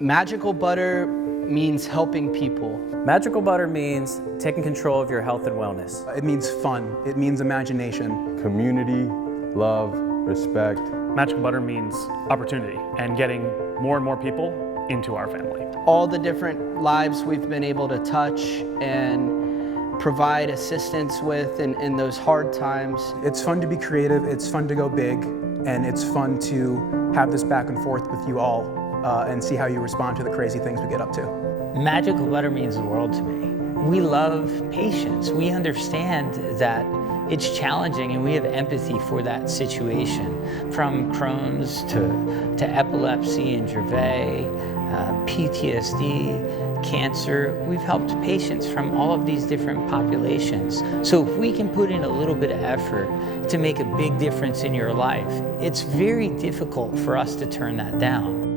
Magical Butter means helping people. Magical Butter means taking control of your health and wellness. It means fun. It means imagination. Community, love, respect. Magical Butter means opportunity and getting more and more people into our family. All the different lives we've been able to touch and provide assistance with in those hard times. It's fun to be creative, it's fun to go big, and it's fun to have this back and forth with you all and see how you respond to the crazy things we get up to. Magical Butter means the world to me. We love patience. We understand that it's challenging and we have empathy for that situation. From Crohn's to epilepsy and Dravet, PTSD, cancer, we've helped patients from all of these different populations. So if we can put in a little bit of effort to make a big difference in your life, it's very difficult for us to turn that down.